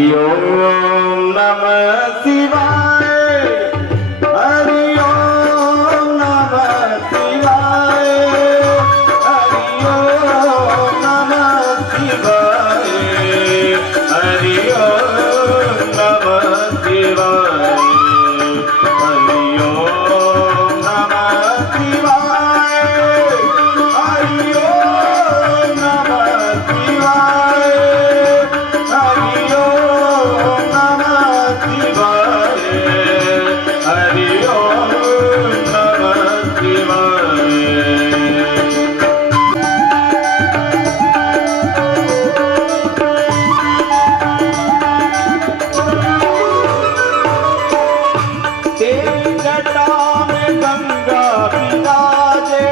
ओम नमः शिवाय। हरि ओम नमः शिवाय। हरि ओम नमः शिवाय। हरि ओम नमः शिवाय। हरि ओम नमः शिवाय। हरि ओम नमः शिवाय। हरि ओम नमः शिवाय। हरि ओम नमः शिवाय। तेरी जटा में गंगा विराजे।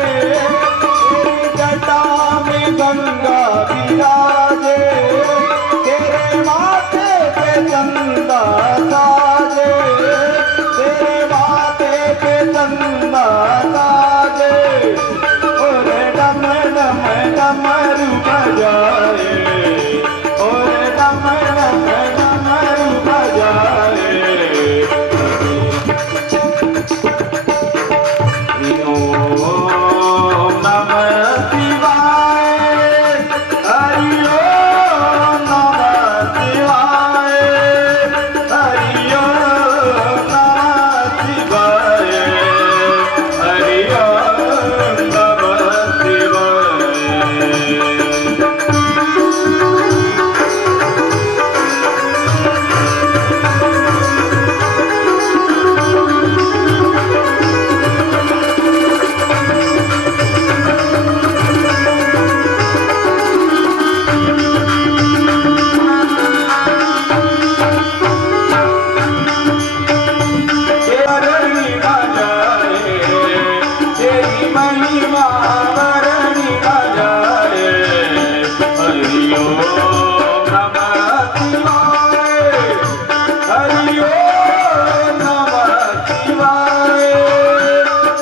तेरी जटा में गंगा विराजे। तेरे माथे पे चंदा साजे। तेरे माथे पे चंदा साजे। और डम डम डमरू बजाए। और डम डम डमरू बजाए। ओम नमः शिवाय। हरि ओम नमः शिवाय। हरि ओम नमः शिवाय। हरि ओम नमः शिवाय। वरणी बजाए। तेरी महिमा वरणी बजाए। हरि ओम नमः शिवाय। हरि ओम नमः शिवाय।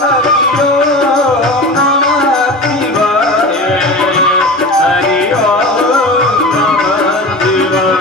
हरि ओम नमः शिवाय। हरि ओम नमः शिवाय।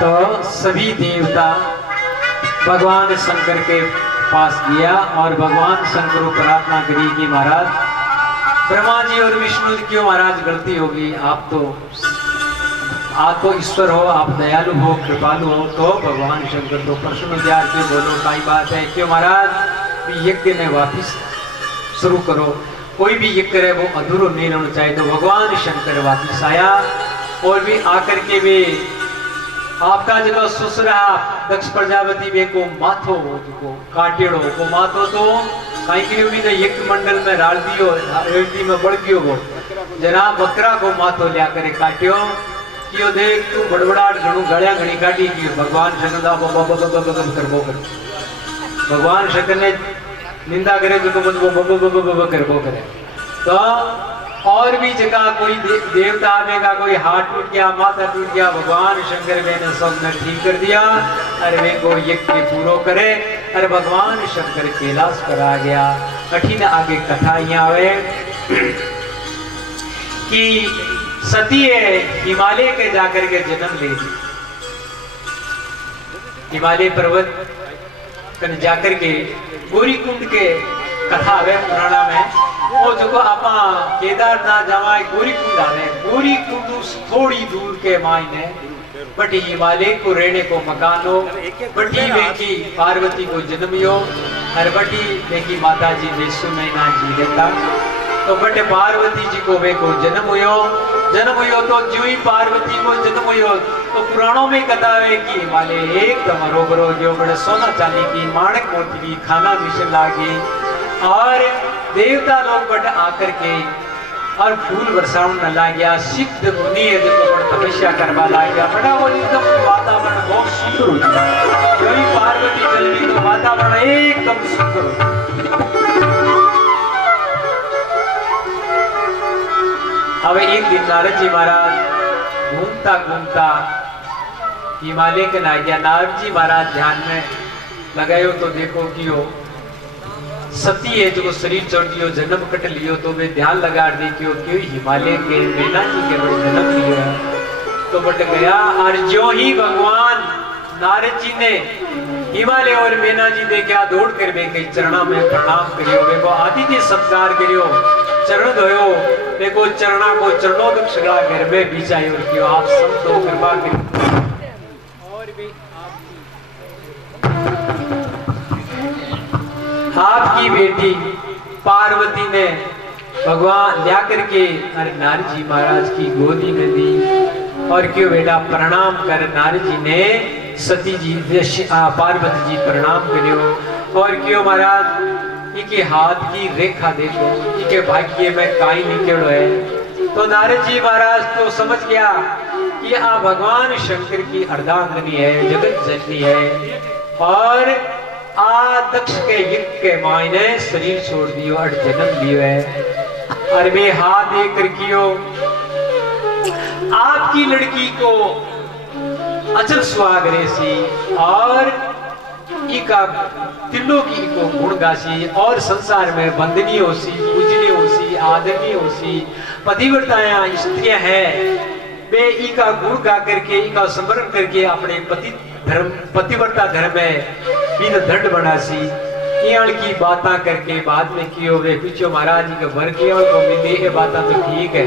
तो सभी देवता भगवान शंकर के पास गया और भगवान शंकर को प्रार्थना करी कि महाराज ब्रह्मा जी और विष्णु जी क्यों महाराज गलती होगी, आप तो ईश्वर हो, आप दयालु हो, कृपालु हो। तो भगवान शंकर तो प्रश्न विचार के बोलो कई बात है क्यों महाराज यज्ञ में वापिस शुरू करो। कोई भी यज्ञ करे वो अधूरो नहीं रहना चाहिए। तो भगवान शंकर वापिस आया और भी आकर के भी आपका जगह ससुरा दक्ष प्रजापति बे को माथो को काटेड़ो को माथो तो कहीं की भी ने एक मंडल में डाल दियो, रेवती में बढ़ गयो वो जरा बकरा को माथो लिया करे काट्यो कियो देख तू बड़बड़ाट घणू गळ्या घणी काटी की भगवान शंकर दा करबो कर भगवान शंकर ने निंदा करे तो करबो करे। तो और भी जगह कोई देवता आवेगा, कोई हाथ टूट गया, माथा टूट गया, भगवान शंकर ने सब ने ठीक कर दिया। अरे वे को यज्ञ पूरो करे। अरे भगवान शंकर कैलाश पर आ गया। कठिन आगे कथा यहाँ आवे कि सती है हिमालय के जाकर के जन्म ले ली। हिमालय पर्वत कन जाकर के गौरी कुंड के कथा आवे पुराना में। वो जो आपा केदारनाथ जावा गौरी कुंड आवे, गौरी कुंड थोड़ी दूर के मायने बट हिमालय को रहने को मकानो बटी वेखी पार्वती को जन्मियो। हर बटी वेखी माता जी विश्व महीना जी देता। तो बटे पार्वती जी को वे को जन्म हुयो तो जो ही पार्वती को जन्म हुयो तो पुराणों में कथा है कि हिमालय एकदम हरोभरो जो बड़े सोना चांदी की माणक मोती की खाना मिशन लागी। और देवता लोग बट आकर के और फूल बरसाउन न ला गया। सिद्ध मुनि है जो बड़ तपस्या करवा ला गया। बड़ा वो एकदम वातावरण बहुत सुंदर हो गया। जो ही पार्वती जन्मी तो वातावरण एकदम सुंदर हो गया। अब एक दिन नारद जी महाराज घूमता घूमता हिमालय के ना गया। नारद जी महाराज ध्यान में लगायो तो देखो कि हो सती है जो शरीर छोड़ दियो जन्म कट लियो। तो वे ध्यान लगा देखियो क्यों हिमालय के मीना जी के बड़े जन्म लियो है। तो बट गया और जो ही भगवान नारद जी ने हिमालय और मीना जी देखा दौड़ कर वे के चरणा में प्रणाम करियो। वे को आदित्य संस्कार करियो, चरण धोयो। वे को चरणा को चरणों तक सगा घर में बिछायो और क्यों आप सब तो कृपा करियो। और भी आपकी बेटी पार्वती ने भगवान ला करके अरे नारद जी महाराज की गोदी में दी। और क्यों बेटा प्रणाम कर। नारद जी ने सती जी पार्वती जी प्रणाम करियो। और क्यों महाराज इनके हाथ की रेखा देखो, इनके भाग्य में काई निकलो है। तो नारद जी महाराज तो समझ गया कि आ भगवान शंकर की अर्धांगिनी है, जगत जननी है। और आ दक्ष के यज्ञ के मायने शरीर छोड़ दियो और जन्म लियो है। और वे हाथ देकर कियो आपकी लड़की को अचल सुहागरे सी और इका तिल्लो की को गुण गासी और संसार में वंदनीय होसी, पूजनीय होसी, आदरणीय होसी। पतिव्रताएं स्त्रियां हैं वे इका गुण गा करके इका स्मरण करके अपने पतिव्रता धर्म में बिन दंड बनासी। इयाल की बातें करके बाद में कियो वे पूछो महाराज जी के वर की को मिली ये बातें तो ठीक है।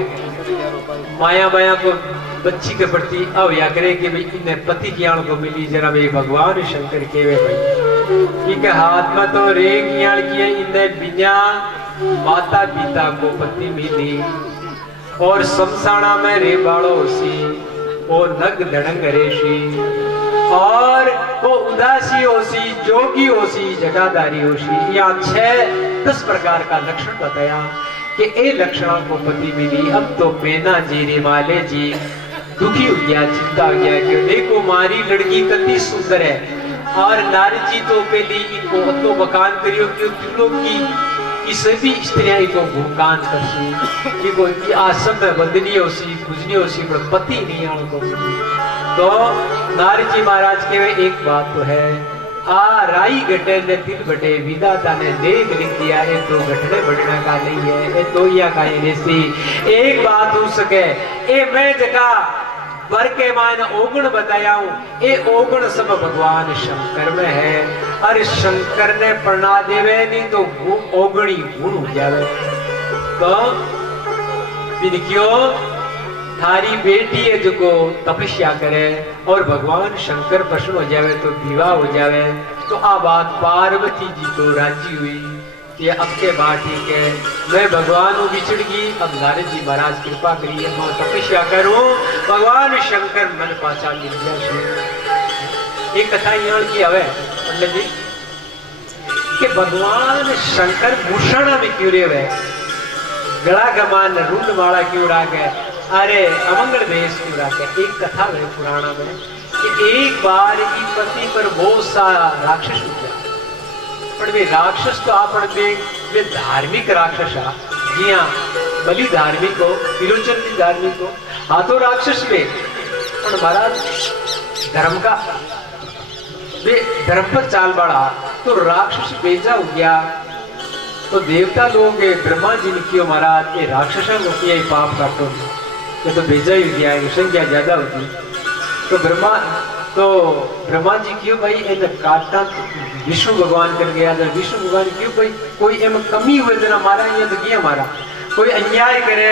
माया माया को बच्ची के प्रति अवया करे कि भाई इन्हें पति की आड़ को मिली जरा वे भगवान शंकर के वे भाई इनके हाथ में तो रेख यार किए इन्हें बिना माता पिता को पति मिली। और शमशाना में रे बाड़ो सी वो नग धड़ंग रेशी। और वो उदासी होसी, जोगी होसी, जटाधारी होसी। या 6-10 प्रकार का लक्षण बताया कि ए लक्षणों को पति मिली। अब तो मेना जी रिमाले जी दुखी हो गया, चिंता हो गया कि देखो मारी लड़की कितनी सुंदर है। और नारद जी तो पहली इनको तो बकान करियो कि तीनों की सभी स्त्रियां को भूकान करसी कि कोई आश्रम में वंदनीय होसी, पूजनीय होसी, पर पति नहीं आने को मिली। तो नारद जी महाराज के वे एक बात तो है आ राई गटे ने तिल बटे विदाता ने देख लिख दिया। ये तो घटने बढ़ने का नहीं है, ये तो या का ही एक बात हो सके। ए मैं जगह वर के मान ओगुण बताया हूं, ये ओगुण सब भगवान शंकर में है। अरे शंकर ने प्रणा देवे नहीं तो ओगणी गुण हो जावे। तो क्यों थारी बेटी है जो को तपस्या करे और भगवान शंकर प्रसन्न हो जावे तो विवाह हो जावे। तो आ बात पार्वती जी तो राजी हुई कि अब के बात ठीक है, मैं भगवान को बिछड़ गई। अब नारद जी महाराज कृपा करिए मैं तपस्या करूं, भगवान शंकर मन पाचा मिल गया। एक कथा यहाँ की हवे पंडित जी कि भगवान शंकर भूषण में क्यों रे गला गमान रुंड माला क्यों उड़ा गए अरे अमंगल वेश क्यों रखे। एक कथा है पुराना में कि एक बार की पति पर बहुत सा राक्षस उठा, पर वे राक्षस तो आपण वे धार्मिक राक्षस आ, जिया बलि धार्मिक हो, विरोचन भी धार्मिक हो, हाथों राक्षस में, पर महाराज धर्म का वे धर्म पर चाल बढ़ा तो राक्षस बेजा हो गया। तो देवता लोग ब्रह्मा जी ने किया महाराज ये राक्षसों को किया पाप काटो, ये तो बेजा ही गया है, संख्या ज्यादा होती। तो ब्रह्मा जी क्यों भाई इन काटना विष्णु भगवान कर गया, विष्णु भगवान क्यों भाई कोई एम कमी हुए जरा मारा ये तो किया मारा, कोई अन्याय करे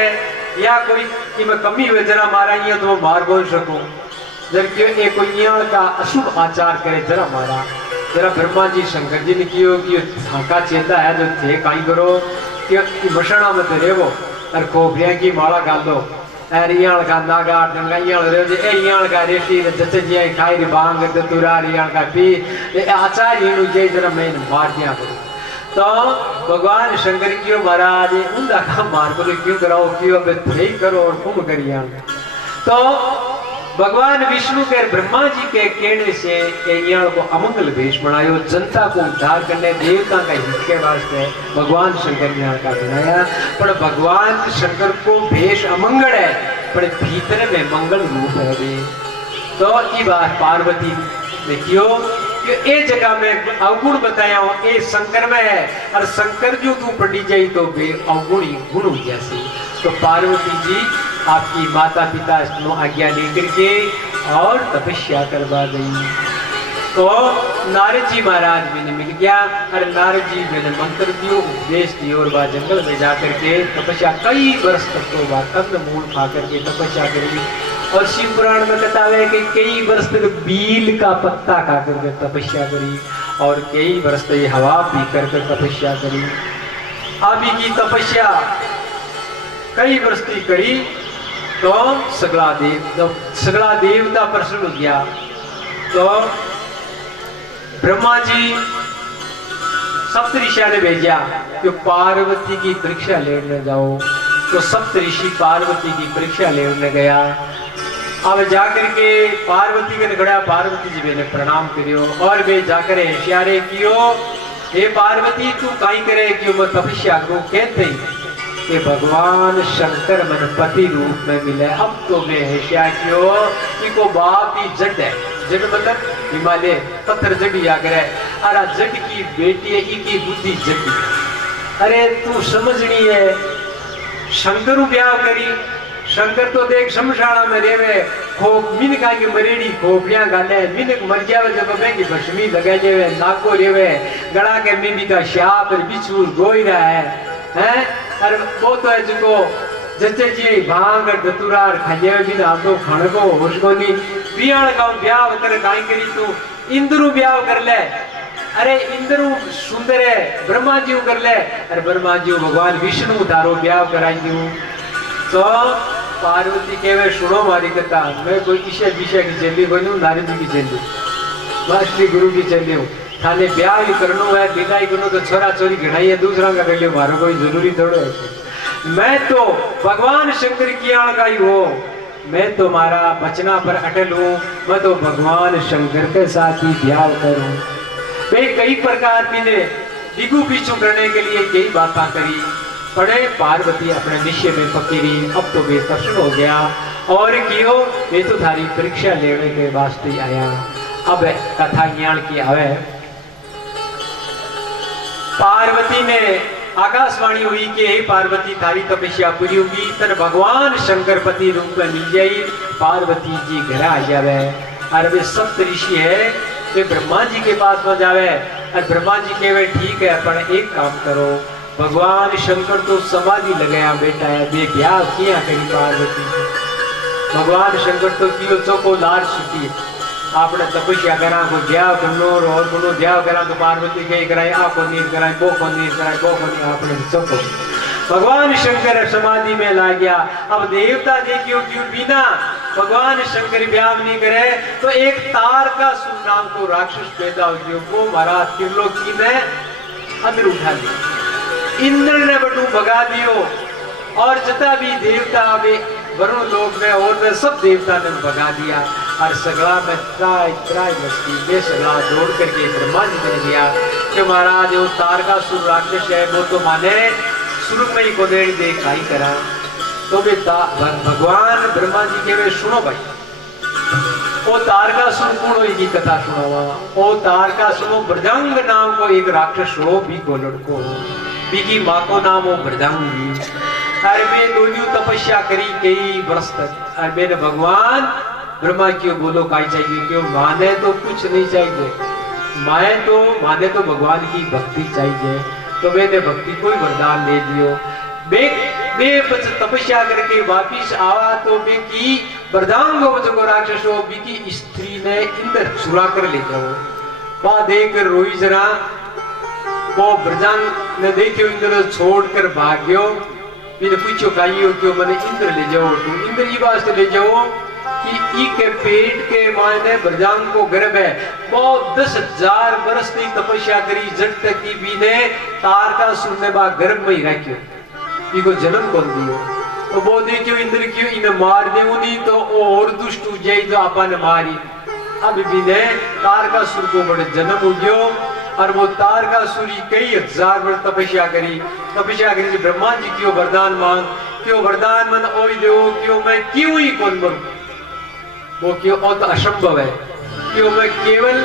या कोई इम कमी हुए जरा मारा ये तो मार बोल सको, जर क्यों एक कोई का अशुभ आचार करे जरा मारा। जरा ब्रह्मा जी शंकर जी ने कियो कि हाका चेता है जो थे कहीं करो कि मशना मत रेवो और खोपड़िया की माला गाल दो और यहाँ का नागा डंगा यहाँ रे जे ए यहाँ का रेशी जच्चे जी खाई रे बांग दे तुरा रे यहाँ का पी ए आचार ही जे जरा मैं मार दिया करो। तो भगवान शंकर की महाराज उनका काम मार को क्यों कराओ क्यों अब थे करो और तुम करिए। तो भगवान विष्णु के ब्रह्मा जी के कहने से यहाँ को अमंगल वेश बनायो, जनता को उद्धार करने देवता का हित के वास्ते भगवान शंकर ने का बनाया। पर भगवान शंकर को भेष अमंगल है पर भीतर में मंगल रूप है वे। तो ये बात पार्वती ने क्यों कि ए जगह में अवगुण बताया हो ए शंकर में है और शंकर जो तू पढ़ी जाई तो वे अवगुणी गुण जैसी। तो पार्वती जी आपकी माता पिता को आज्ञा लेकर के और तपस्या करवा गई। तो नारद जी महाराज भी ने मिल गया और नारद जी मैंने मंत्र दियो उपदेश दियो और वह जंगल में जाकर के तपस्या कई वर्ष तक तो वह कंद मूल खा करके तपस्या करी। और शिव पुराण में कथा है कि कई वर्ष तक बील का पत्ता खा करके तपस्या करी और कई वर्ष तक हवा पी करके तपस्या करी। अभी की तपस्या कई वर्ष की करी तो सगला देवता प्रसन्न हो गया। तो ब्रह्मा जी सप्त ऋषियों ने भेजा कि पार्वती की परीक्षा लेने जाओ। तो सप्त ऋषि पार्वती की परीक्षा लेने गया। अब जाकर के पार्वती के खड़ा पार्वती जी ने प्रणाम करियो और वे जाकर होशियारे कियो हे पार्वती तू कहीं करे क्यों मैं तपस्या को कहते कि भगवान शंकर मन पति रूप में मिले। अब तो मैं होशियार क्यों इको बाप ही जड है, जड मतलब हिमालय पत्थर जड़ी आकर है अरे जड की बेटी है इकी बुद्धि जडी। अरे तू समझनी है शंकर ब्याह करी, शंकर तो देख शमशाना में रेवे खोप मिनका की मरेड़ी खोपियां गाले मिनक मर जावे जब मैं की भस्मी लगा जावे नाको रेवे गला के मिमी का शाप और बिछुर गोई रहा है और वो तो है जिको जच्चे जी भांग दतुरा खाजे भी ना तो खाने को होश को नहीं बियाण का ब्याह कर काई करी तू इंद्रू ब्याह कर ले। अरे इंद्रू सुंदर है ब्रह्मा जी कर ले अरे ब्रह्मा जी भगवान विष्णु तारो ब्याह कराई दूं। तो पार्वती केवे सुनो मारी कथा मैं कोई ईशा विषय की चली कोई नहीं नारद जी की चली श्री गुरु की चली हूँ थाने ब्याह ही करनो है विदाई करनो तो छोरा छोरी घड़ाई है दूसरा का कर लियो मारो कोई जरूरी थोड़ो है। मैं तो भगवान शंकर की आण का ही हो, मैं तो मारा बचना पर अटल हूँ, मैं तो भगवान शंकर के साथ ही ब्याह करूँ। वे कई प्रकार की ने दिगु पीछू करने के लिए कई बातें करी पड़े पार्वती अपने निश्चय में पक्की रही। अब तो वे प्रसन्न हो गया और क्यों वे तो थारी परीक्षा लेने के वास्ते आया। अब कथा ज्ञान की आवे पार्वती ने आकाशवाणी हुई कि हे पार्वती थारी तपस्या पूरी होगी तर भगवान शंकर पति रूप में मिल जाई। पार्वती जी घर आ जावे और वे सप्त ऋषि है वे ब्रह्मा जी के पास में जावे और ब्रह्मा जी कहे ठीक है पर एक काम करो भगवान शंकर तो समाधि लगाया बेटा है वे ब्याह किया करी पार्वती। भगवान शंकर तो कियो चौको लार छुटी आपने तपस्या करा को ब्याह करनो और कोनो ब्याह करा तो पार्वती के कराई आ को नीर कराई वो को नीर कराई वो को नीर आपने चौको भगवान शंकर समाधि में ला गया। अब देवता देखियो क्यों बिना भगवान शंकर ब्याह नहीं करे तो एक तार का सुनाम को राक्षस पैदा हो गयो वो महाराज त्रिलोकी में अंदर उठा लिया। इंद्र ने बटू भगा दियो और जता भी देवता वे वरुण लोक में और में सब देवता ने भगा दिया। और सगला में त्राई त्राई बस्ती में सगला दौड़ करके ब्रह्मा जी ने दिया कि महाराज वो तारकासुर राक्षस है वो तो माने शुरू में ही को देर देख आई करा। तो भगवान ब्रह्मा जी के वे सुनो भाई वो तारकासुर कौन की कथा सुनावा। वो तारकासुर ब्रजंग नाम को एक राक्षस हो भी को लड़को हो भी की माँ को नाम हो ब्रजंगी। अरे मैं दोनों तपस्या करी कई वर्ष तक। अरे मैंने भगवान ब्रह्मा क्यों बोलो काई चाहिए क्यों माने तो कुछ नहीं चाहिए माने तो भगवान की भक्ति चाहिए। तो मैंने भक्ति को ही वरदान दे दियो। मैं तपस्या करके वापिस आवा तो मैं की वरदान को राक्षस हो भी की स्त्री ने इंद्र चुरा कर ले जाओ। वहां देख कर रोई जरा वो ब्रजांग ने देखियो इंद्र छोड़कर भाग गयो। मैंने पूछो काइयो क्यों मैंने इंद्र ले जाओ तू इंद्र की वास्ते ले जाओ कि ई के पेट के मायने ब्रजांग को गर्भ है बहुत 10,000 वर्ष की तपस्या करी जट तक की भी ने तारकासुर ने बा गर्भ में ही रखियो इको जन्म कर दियो। तो वो देखियो इंद्र क्यों इन्हें मार देऊ नहीं तो और दुष्ट हो जाए तो अपन मारी। अब भी ने तारकासुर को बड़े जन्म हो गयो और वो तारकासुरी कई 1000 वर्ष तपस्या करी ब्रह्मा जी क्यों वरदान मांग क्यों वरदान मन ओई दो क्यों मैं क्यों ही कौन मरूं वो क्यों तो असंभव है क्यों मैं केवल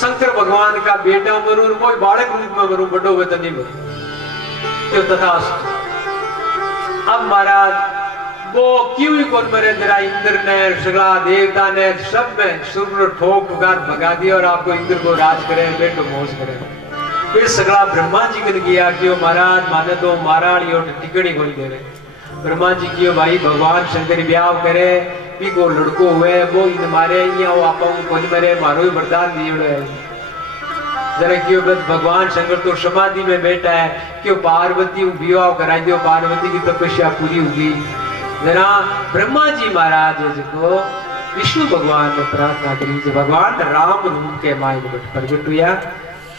शंकर भगवान का बेटा मरूं कोई बालक रूप में मरूं बड़ो हुए तो नहीं मरूं क्यों तथास्तु। अब महाराज वो क्यों ही कौन मरे जरा इंद्र ने सगला देवता ने सब में सूर्य ठोक ठुकार भगा दिया और आपको इंद्र को राज करे बेटो मोज करे। फिर सगला ब्रह्मा जी को किया क्यों महाराज माने तो महाराणी और टिकड़ी खोल दे रहे। ब्रह्मा जी क्यों भाई भगवान शंकर ब्याह करे भी को लड़को हुए वो इन मारे वो आप मरे मारो ही वरदान दिए जरा क्यों भगवान शंकर तो समाधि में बैठा है क्यों पार्वती विवाह करा दियो पार्वती की तपस्या पूरी होगी। जरा ब्रह्मा जी महाराज को विष्णु भगवान ने प्रार्थना करी भगवान राम रूप के माय प्रगट हुआ।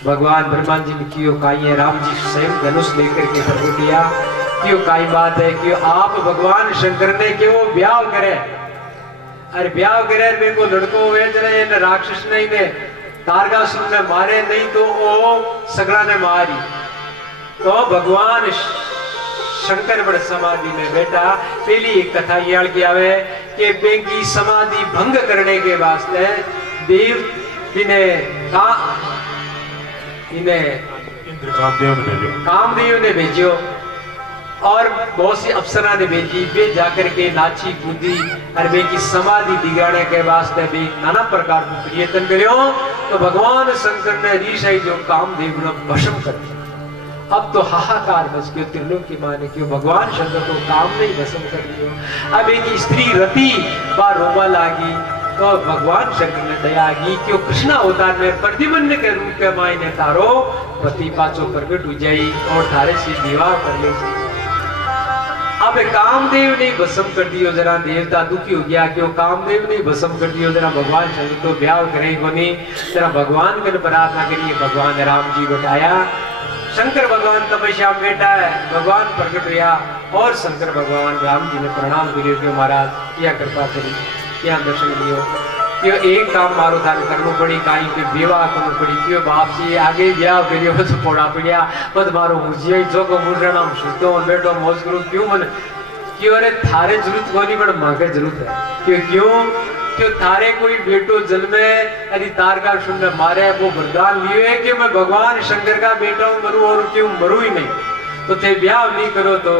भगवान ब्रह्मा जी ने क्यों काई है राम जी स्वयं धनुष लेकर के प्रगट हुआ क्यों काई बात है क्यों आप भगवान शंकर ने क्यों ब्याह करे। अरे ब्याह करे मेरे को लड़को हुए जरा राक्षस नहीं ने तारकासुर ने मारे नहीं तो वो सगड़ा ने मारी। तो भगवान शंकर बड़े समाधि में बैठा पहली एक कथा याद किया है कि बेगी समाधि भंग करने के वास्ते देव इन्हें कामदेव ने भेजो और बहुत सी अप्सरा ने भेजी वे जाकर के नाची कूदी और वे की समाधि बिगाड़ने के वास्ते भी नाना प्रकार के प्रयत्न करो। तो भगवान शंकर ने ऋषि जो कामदेव ने भस्म कर दिया। अब तो हाहाकार बच गयो त्रिलोक की माने क्यों भगवान शंकर को काम नहीं भस्म कर दियो। अब एक स्त्री रति बा रोवा लागी तो भगवान शंकर ने दया की क्यों कृष्ण अवतार में प्रतिबंध के रूप के मायने तारो पति पाचो प्रकट हो जाई और थारे से विवाह कर ले। अब कामदेव ने भस्म कर दियो जरा देवता दुखी हो गया क्यों कामदेव ने भस्म कर दियो जरा भगवान शंकर तो ब्याह करे को नहीं जरा भगवान के प्रार्थना करिए। भगवान राम जी बताया शंकर भगवान तपस्या में बैठा है भगवान प्रकट हुआ और शंकर भगवान राम जी ने प्रणाम करियो क्यों महाराज क्या कृपा करी क्या दर्शन दियो क्यों एक काम मारो था करनो पड़ी काई के विवाह करनो पड़ी क्यों बाप से आगे ब्याह करियो बस पोड़ा पड़िया बस मारो मुझे जो को मुझे नाम सुतो बैठो मौज करो क्यों मन क्यों अरे थारे जरूरत कोनी पर मांगे जरूरत है क्यों थारे कोई बेटो जन्मे अरे तारकासुर ने मारे वो वरदान लिए कि मैं भगवान शंकर का बेटा हूं मरूं और क्यों मरूं ही नहीं तो थे ब्याह नहीं करो तो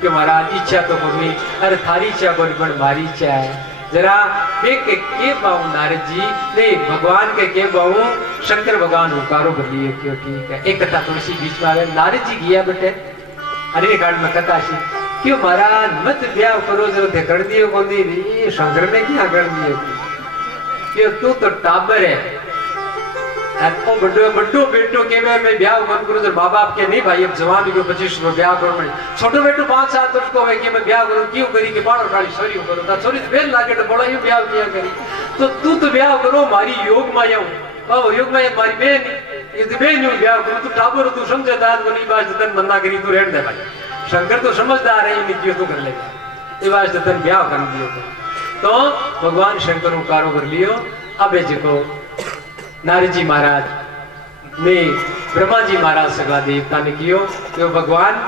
क्यों महाराज इच्छा तो कोनी अरे थारी इच्छा कोनी पर मारी इच्छा है जरा के बाऊ नारद जी नहीं भगवान के बाऊ शंकर भगवान हुकारो कर लिए क्यों ठीक है। एक कथा थोड़ी सी बीच में आ गई नारद जी गया बेटे अरे कांड में कथा सी क्यों महाराज मत ब्याह करो जरूरत है कर दियो कौन दी शंकर ने क्या कर दिए क्यों तू तो टाबर है तो बड्डो बेटो के मैं ब्याह कौन करूं जब माँ बाप के नहीं भाई अब जवान को 25 ब्याह करो छोटो बेटो 5-7 वर्ष को है कि मैं ब्याह करूं क्यों करी के बाड़ो डाली छोरी करो ता छोरी बेल लागे तो बड़ा ही ब्याह किया करी तो तू तो ब्याह करो मारी योग माया हूं योग माया मारी बहन ये तो बहन हूं ब्याह करूं तू टाबर तू समझदार को नहीं बात तन बंदा करी तू रहने दे भाई शंकर तो समझदार है इन्हें क्यों तू कर लेगा ये वास्ते तन ब्याह कर दियो तो भगवान शंकर को कारो कर लियो। अबे जिको नारद जी महाराज ने ब्रह्मा जी महाराज सगला देवता ने कियो तो भगवान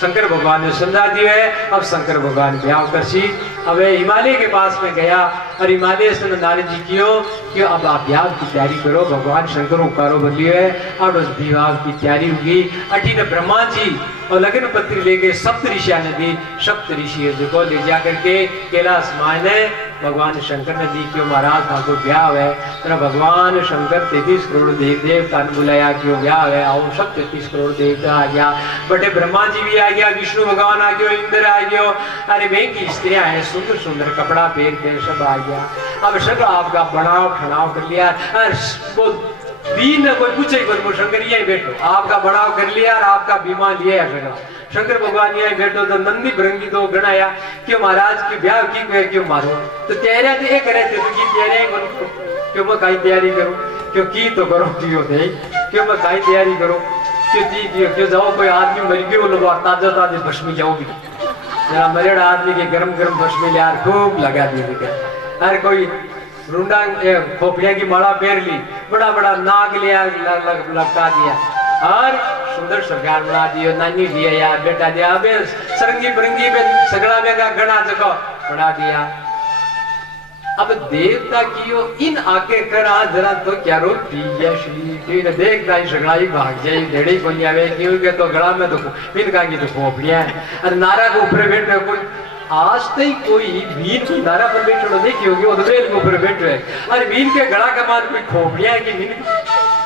शंकर भगवान ने समझा दिया है। अब शंकर भगवान ब्याह करसी। अब हिमालय के पास में गया और हिमालय से नारद जी कियो कि अब आप ब्याह की तैयारी करो। भगवान शंकर को कारोबार लियो है। अब उस विवाह की तैयारी होगी। अठी ने ब्रह्मा जी और लगन पत्री लेके सप्त ऋषिया ने दी। सप्त ऋषि जो ले जा करके कैलाश मायने भगवान शंकर ने दी क्यों महाराज ठाकुर ब्याह है। तो भगवान शंकर 33 करोड़ देव देवता ने बुलाया क्यों ब्याह है। आओ सब 33 करोड़ देवता आ गया। बटे ब्रह्मा जी भी आ गया, विष्णु भगवान आ गयो, इंद्र आ गयो। अरे वे की स्त्रियां हैं सुंदर सुंदर कपड़ा पहन के सब आ गया। अब सब आपका बनाव ठणाव कर लिया। वो दीन कोई पूछे ही शंकर यही बैठो आपका बनाव कर लिया और आपका बीमा लिया है। शंकर भगवान यही बैठो तो नंदी भृंगी तो गणाया क्यों महाराज की ब्याह की क्यों मारो तो तैयारियां तो ये करे थे तो की तैयारियां क्यों मैं कहीं तैयारी करूं क्यों की तो करो क्यों नहीं क्यों मैं कहीं तैयारी करूं क्यों जाओ कोई आदमी मर गयो लोग ताजा ताजे भस्मी जाओगी जरा मरेड़ा आदमी के गरम गरम भस्मी ले यार खूब लगा दी। अरे कोई रुंडा खोपड़िया की माला पहन ली, बड़ा बड़ा नाग लिया लटका दिया और सुंदर सरकार बना दियो, नानी दिया यार बेटा दिया। अबे सरंगी बरंगी में सगड़ा में का गणा जगह बना दिया। अब देवता कियो इन आके करा जरा तो क्या रोटी जैसी फिर देखता ही सगड़ा ही भाग जाए डेढ़ी को नहीं आवे क्यों के तो गला में तो इनका की तो खोपड़िया है। अरे नारा के ऊपर बैठ कोई आज तक कोई बीन की नारा पर बैठो देखी होगी उदबेल के ऊपर बैठो है। अरे बीन के गला का मान कोई खोपड़िया है कि बीन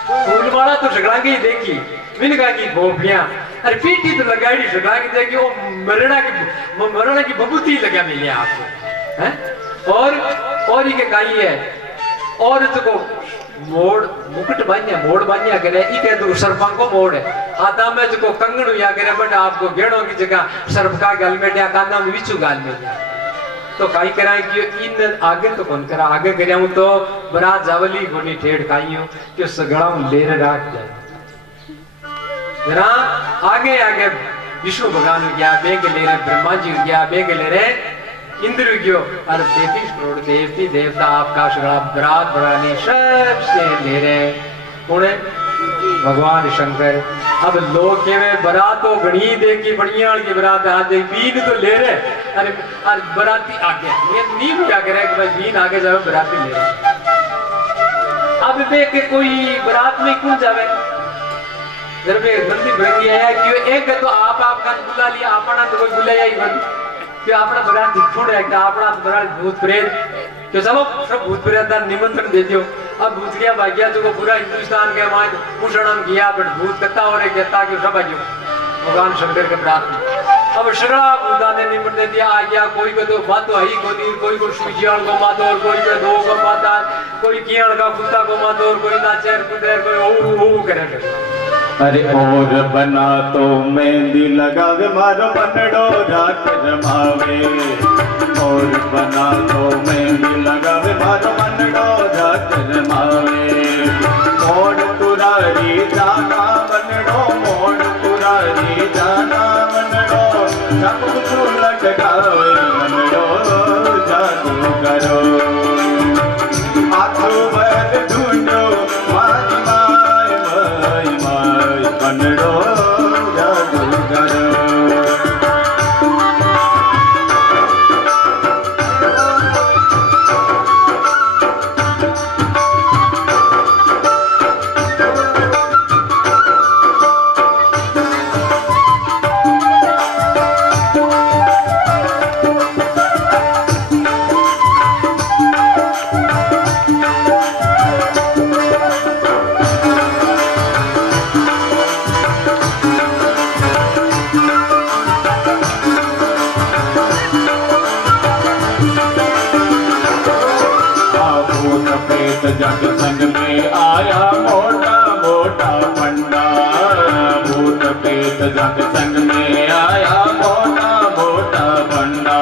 फूलवाड़ा तो सगड़ा की देखी मिनका की खोपड़िया। अरे पीठी तो लगाई सगड़ा की देखी वो मरना की बबूती लगा मिले आपको हैं। और ही के गाई है और तो मोड़ मुकुट बान्या मोड़ बान्या करे ई के तो सर्पां को मोड़ है हाथा में जो कंगन या करे बट आपको गेड़ों की जगह सर्प का गल में या काना में विचू गाल में तो काई कराए कि इन आगे तो कौन करा आगे करया तो बरात जावली गोनी ठेड़ खाइयो कि सगड़ा लेर राख जाए जरा आगे आगे विष्णु भगवान गया बेग ले रहे ब्रह्मा जी गया बेग ले रहे इंद्र गयो और 33 करोड़ देवती देवता आपका सगड़ा बरात बढ़ानी सबसे ले रहे उन्हें भगवान शंकर। अब लोग केवे बरात तो गणी देखी बढ़िया की बरात आ देख बीन तो ले रहे अरे बराती आगे ये नीम क्या करे कि भाई बीन आगे जाओ बराती ले रहे। अब देख के कोई बरात में कौन जावे जब नंदी भृंगी आया कि एक तो आपका बुला लिया अपना तो कोई बुलाया ही बंद कि अपना बरात दिखोड़ है कि अपना बरात भूत प्रेत तो चलो सब भूत प्रेत का निमंत्रण दे दियो। अब भूत गया भाग्या जो पूरा हिंदुस्तान के वहां मुसलमान गया बट भूत कत्ता हो रहे कहता कि सब आइयो भगवान शंकर के प्रात में। अब शरा भूता ने निमंत्रण दिया आ गया कोई को तो बात तो ही कोई को सूजियाल को मातो और कोई को दो को माता कोई कियाल का कुत्ता को मातो और कोई नाचेर कुदेर कोई ओ करे। अरे और बना तो मेहंदी लगावे मारो बनड़ो रात रमावे और बना तो मेहंदी लगावे मारो बनड़ो रात रमावे मोड़ तुरारी जाना बनड़ो मोड़ तुरारी जाना बनड़ो सब कुछ लटकावे बनड़ो जादू करो आंखों में ढूंढो बनड़ो जादू करो। जग संग में आया मोटा मोटा पंडा भूत प्रेत जग संग में आया मोटा मोटा पंडा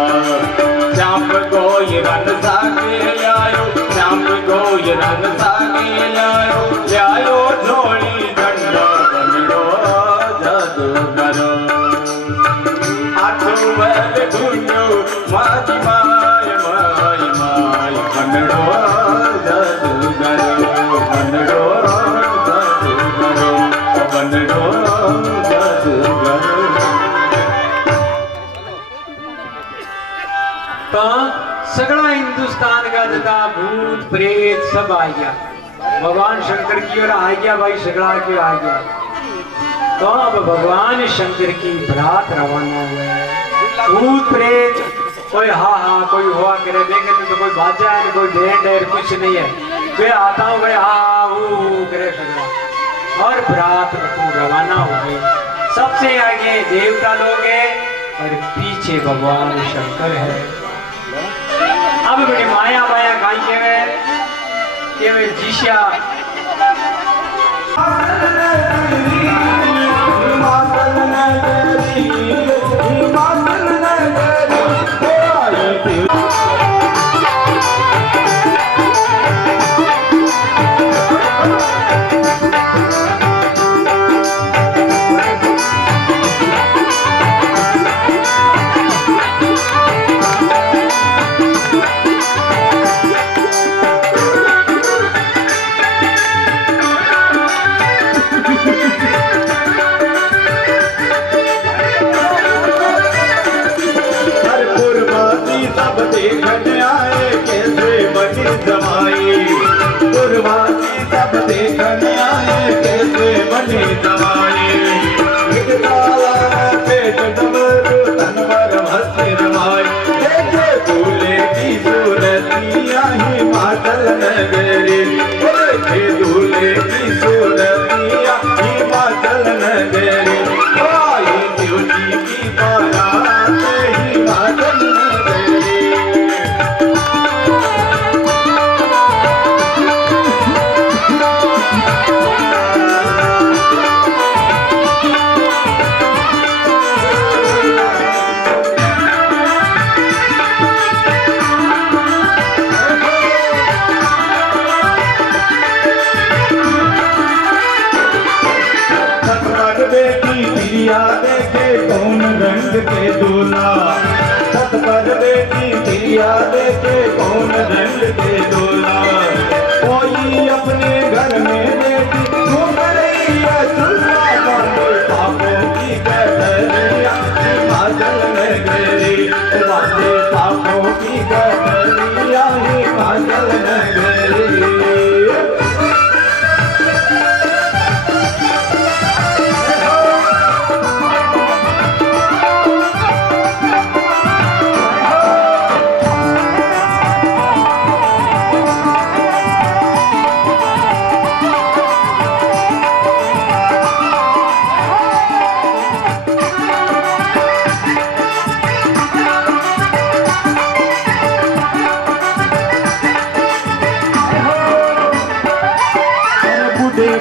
श्याम गोई रन सागे आयो श्याम गोई रन सागे आयो झोली झंडा बनड़ो जादू करो आठों बैल ढूंढो जगत का भूत प्रेत सब आ गया, भगवान शंकर की ओर आ गया, भाई सगड़ा की आ गया। तो अब भगवान शंकर की बरात रवाना हुए। भूत प्रेत कोई हा हा कोई हुआ करे, देखे तो कोई बाजा है कोई बैंड है, कुछ नहीं है, वे आता हूँ वे हा हू करे सगड़ा। और बरात रवाना हो गई। सबसे आगे देवता लोग है और पीछे भगवान शंकर है। अब बड़ी माया माया गाई के वे जीशा देखने आए कैसे बनी जमाई, पुरवासी सब देखने आए कैसे बनी जमाई। पेट डमरू तनवर हंसी रमाई, देखे दूल्हे की सूरतिया हिमाचल नगरी, देखे दूल्हे की सूरतिया हिमाचल नगरी। आई देवजी की बारात हिमाचल देखे कौन रंग के दूल्हा, छत पर बेटी दिया देखे कौन रंग के दूल्हा। कोई अपने घर में बेटी घूम रही है चूल्हा, पापों की गठरिया हिमाचल नगरी, वादे पापों की गठरिया हिमाचल नगरी।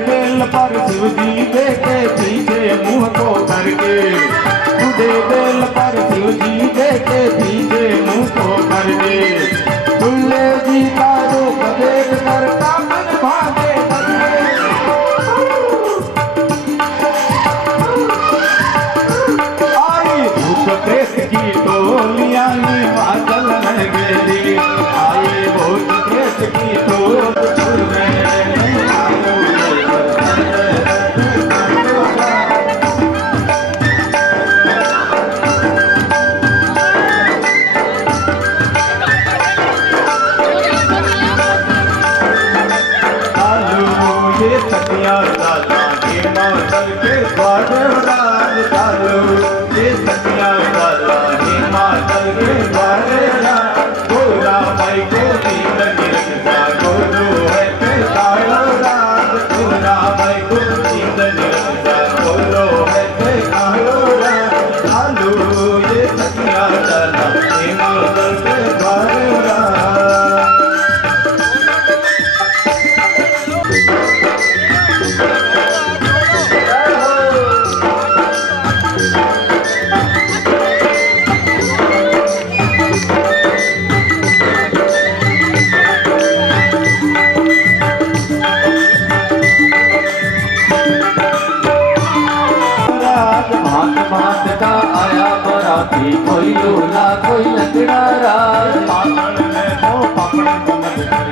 बेल पर शिवजी देखे पीछे मुंह को करके, बूढ़े बेल पर शिवजी देखे पीछे मुंह को करके। दूल्हे जी का रूप देख कर कामन भागे आई भूत प्रेत की टोलियां हिमाचल नगरी, आई भूत प्रेत की टोलियां हिमाचल के बादराज डालो, ये सतिया डाला हिमाचल के बादराज। गोरा भाई को नींद निरंगा गोरो है कालो राज, गोरा भाई को नींद निरंगा गोरो है कालो राज। डालो ये सतिया डाला हिमाचल के बादराज। भात का आया बराती, कोई दूल्हा कोई लंगड़ा राज। पापड़ में तो पापड़ समझ कर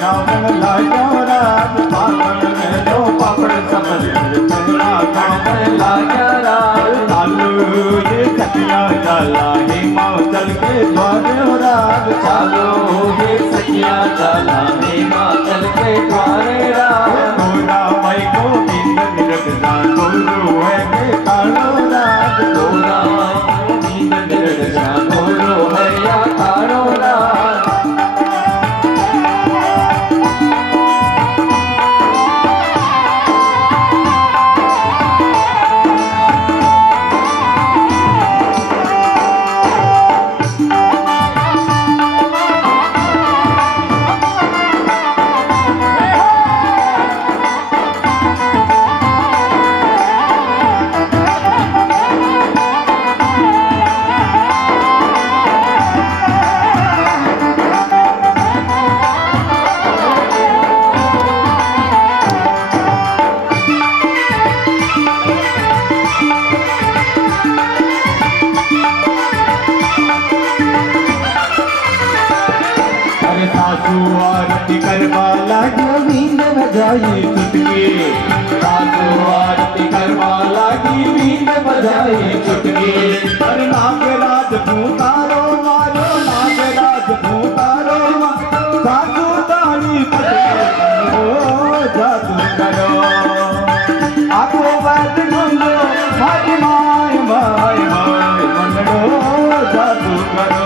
खावन लाया राज, पापड़ में तो पापड़ समझ कर खावन लाया राज। चालो ये सतिया डाला हिमाचल के द्वार राज, चालो ये मैया चला हिमाचल के द्वारे राम। गोरा माई गोविंद निरगना गुरु है के कालो राज। गोरा गोविंद निरगना गुरु है या कालो राज। आरती करवा लागी बीन बजाई चुटकी। सासू आरती करवा लागी बीन बजाई चुटकी। अरे नागराज भूतारो मारो नागराज भूतारो मारो। सासू ताली पटको जादू करो। आखो बात ढूंढो भाई माय माय माय मंडो जादू करो।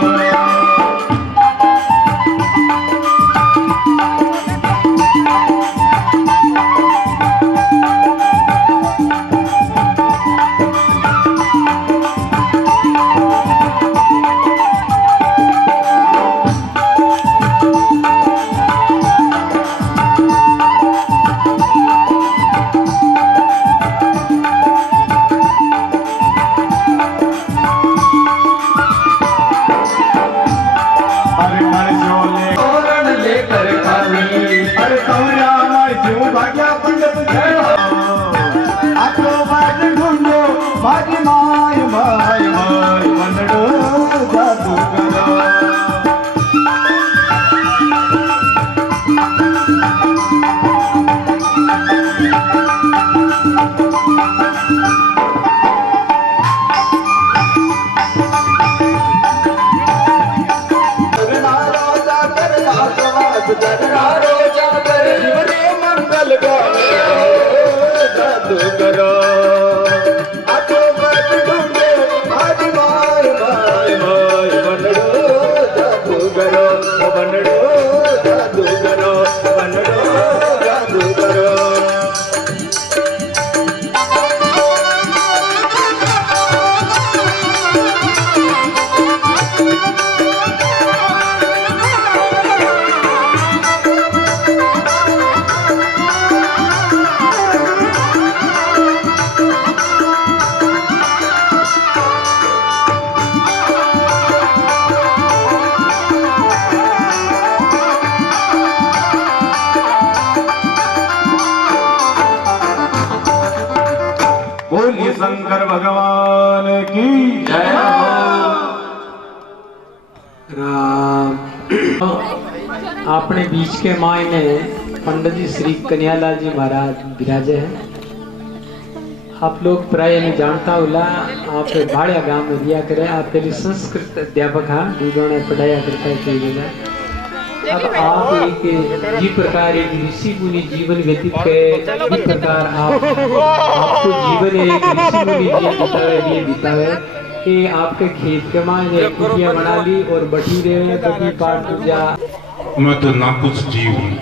भाई माय माय माय मंडो जादू करो। मंगल गावे जादू करो। बोलिए शंकर भगवान की जय हो। राम। अपने बीच के मायने पंडित जी श्री कन्हैयालाल जी महाराज विराजे हैं। आप लोग प्राय नहीं जानता होला। आप भाड़िया गांव में दिया करें। आप पहले संस्कृत अध्यापक हाँ दूधों पढ़ाया करता है कई जगह। अब आप एक जी प्रकार एक ऋषि मुनि जीवन व्यतीत के जिस प्रकार आपको जीवन एक ऋषि मुनि बितावे कि आपके खेत के मायने कुटिया बना ली और बैठी रहे कभी पाठ पूजा। मैं तो नाकुछ जीव हूँ।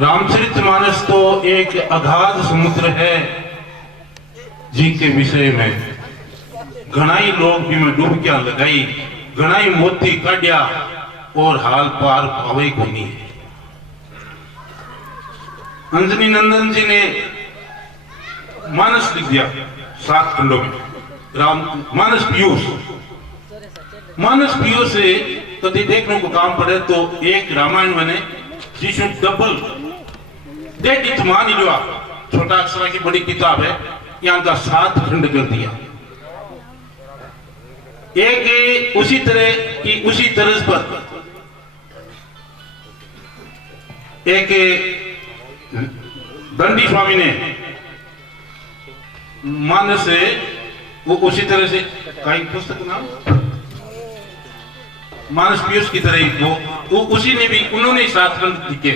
रामचरितमानस तो एक अगाध समुद्र है जिनके विषय में घनाई लोग भी में डुबकियां लगाई, घनाई मोती काटिया और हाल पार पावे को नहीं। अंजनी नंदन जी ने मानस लिख दिया 7 खंडों में। राम मानस पीयूष से कभी देखने को काम पड़े तो एक रामायण बने जिसमें डबल डेट मान लिया। छोटा अक्षरा की बड़ी किताब है, यहाँ का 7 खंड कर दिया। एक उसी तरह की उसी तरह पर एक दंडी स्वामी ने मानस से वो उसी तरह से कई पुस्तक नाम मानस पीयूष की तरह ही वो उसी ने भी उन्होंने सात ग्रंथ लिखे।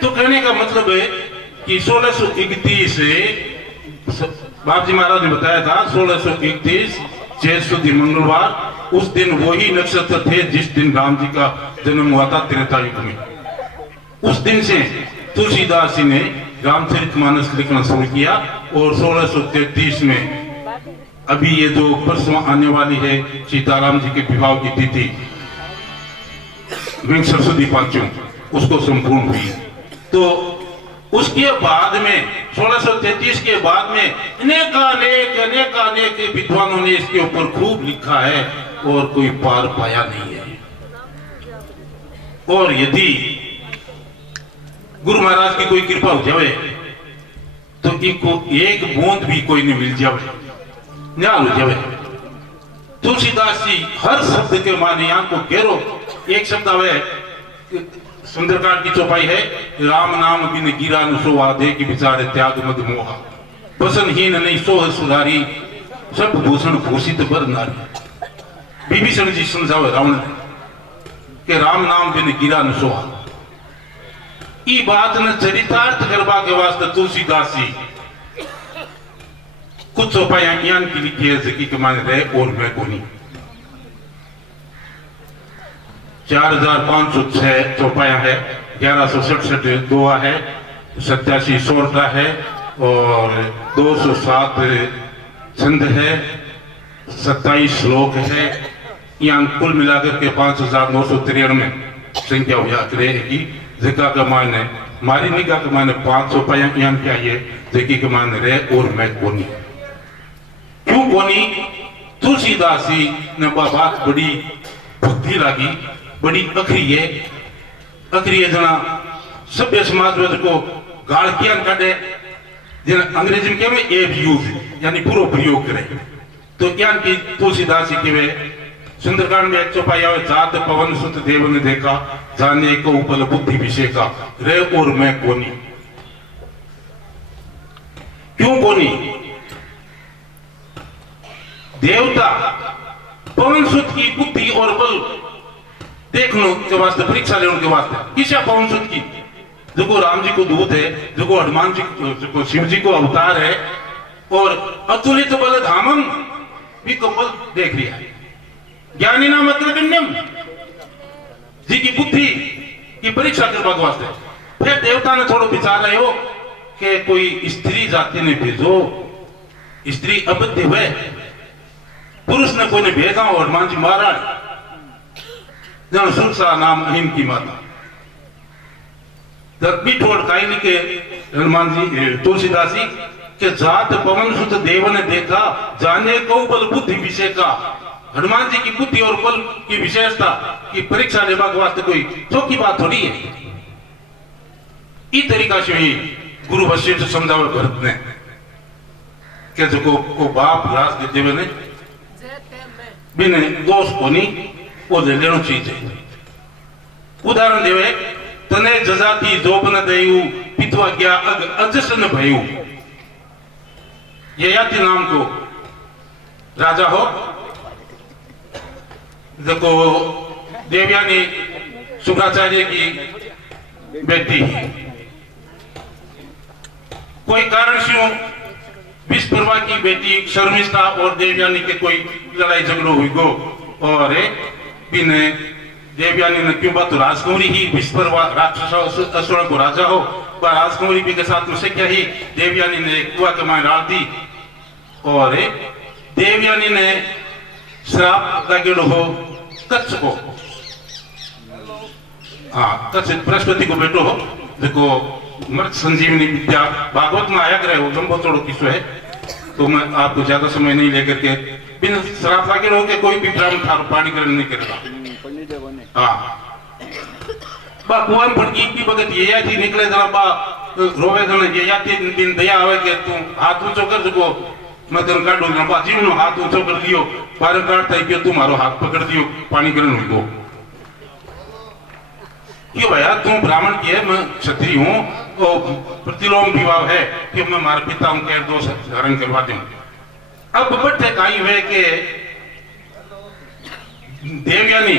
तो कहने का मतलब है कि 1631 बाप जी महाराज ने बताया था 1631 चैत शुद्ध मंगलवार, उस दिन वही नक्षत्र थे जिस दिन राम जी का जन्म हुआ था त्रेता युग में। उस दिन से तुलसीदास जी ने रामचरितमानस लिखना शुरू किया और 1633 में अभी ये जो परसों आने वाली है सीताराम जी के विवाह की तिथि वेंकट सरस्वती पांचों उसको संपूर्ण हुई। तो उसके बाद में 1633 के बाद में अनेक विद्वानों ने इसके ऊपर खूब लिखा है और कोई पार पाया नहीं है। और यदि गुरु महाराज की कोई कृपा हो जाए तो इनको एक बूंद भी कोई नहीं मिल जाए, न्याल हो जाए। तुलसीदास जी हर शब्द के माने यहाँ को घेरो। एक शब्द है सुंदरकांड की चौपाई है, राम नाम बिन गिरा न सोवा दे की विचारे त्याग मद मोहा, बसनहीन नहीं सोह सुधारी सब भूषण भूषित बर नारी। विभीषण जी समझावे रावण के राम नाम बिन गिरा न सोहा। ई बात न चरितार्थ करवा के वास्ते तुलसीदास जी कुछ चौपाइयां ज्ञान की लिखी है जकी के माने रहे और मैं कोनी। 4506 चौपाया है, 1167 दोहा है, 87 सोरठा है और 207 छंद है, 27 श्लोक है। यहाँ कुल मिलाकर के 5993 संख्या हुआ करेगी। जिका के माने मारी निगाह के माने 5 चौपाया यहाँ क्या है जकी के माने रहे और मैं कोनी। क्यों कोनी? तुलसीदास जी ने बात बड़ी भक्ति लगी, बड़ी अखरी जना सभ्य समाज को गाल किया काटे जिन अंग्रेजी में कहवे एब यूज यानी पूरा प्रयोग करे। तो क्या की तुलसीदास जी के वे सुंदरकांड में एक चौपाई आवे, जात पवन सुत देव ने देखा जाने को उपल बुद्धि विषेका रे और मैं कोनी। क्यों कोनी? देवता पवन सुत की बुद्धि और बल देखने के वास्ते परीक्षा लेने के वास्ते किसा पवन सुत की जो राम जी को दूत है, जो हनुमान जी जो शिव जी को अवतार है और अतुलित बल धामम भी को बल देख लिया है। ज्ञानी नाम अग्रगण्यम जी की बुद्धि की परीक्षा करने के वास्ते फिर देवता ने थोड़ा विचार रहे हो कि कोई स्त्री जाति ने भेजो, स्त्री अबद्ध हुए, पुरुष ने कोई ने भेजा और हनुमान जी महाराज जन सुरसा नाम अहिम की माता बिठोड़ कायली के हनुमान जी तुलसीदास जी के जात पवन सुत देव ने देखा जाने को बल बुद्धि विषय का। हनुमान जी की बुद्धि और बल की विशेषता की परीक्षा लेने के वास्ते कोई चौकी बात थोड़ी है। इस तरीका से ही गुरु वशिष्ठ समझावे भरत ने के जो को बाप रास देते हुए ने बिने दोष को नहीं वो ले लेना चाहिए। उदाहरण देवे तने जजाती जोबन दयु पितवा गया अग अजसन भयु। ययाति नाम को राजा हो देखो देवयानी शुक्राचार्य की बेटी कोई कारण से विश्वकर्मा की बेटी शर्मिष्ठा और देवयानी के कोई लड़ाई झगड़ो हुई गो और बिने देवयानी ने क्यों बात राजकुमारी ही विश्वकर्मा राक्षस असुर को राजा हो पर राजकुमारी भी के साथ में से क्या ही देवयानी ने कुआ के मार डाल दी और देवयानी ने श्राप लगेड़ो हो कच्छ को, हाँ कच्छ बृहस्पति को बेटो हो देखो मृत संजीवनी विद्या भागवत में आया करे हो लंबो चौड़ो किस्सो है। तो मैं आपको ज्यादा समय नहीं लेकर के बिन श्राप लगेड़ो के कोई भी ब्राह्मण थारो पानी ग्रहण नहीं करेगा। हाँ बा कुआं फड़की की बगत ये याती निकले जरा बा रोवे जने ये याती दिन दया आवे के तू हाथ ऊंचो कर देखो मैं तेरे काटो ना बा जीवनो हाथ ऊंचो कर लियो बारे काटता है कि तुम्हारो हाथ पकड़ दियो पानी ग्रहण हुई गो। क्यों भैया तू ब्राह्मण की है मैं क्षत्रिय हूँ तो प्रतिलोम विवाह है कि मैं मारे पिता हूँ कह दो हरण करवा दूं। अब बट्टे काई हुए के देवयानी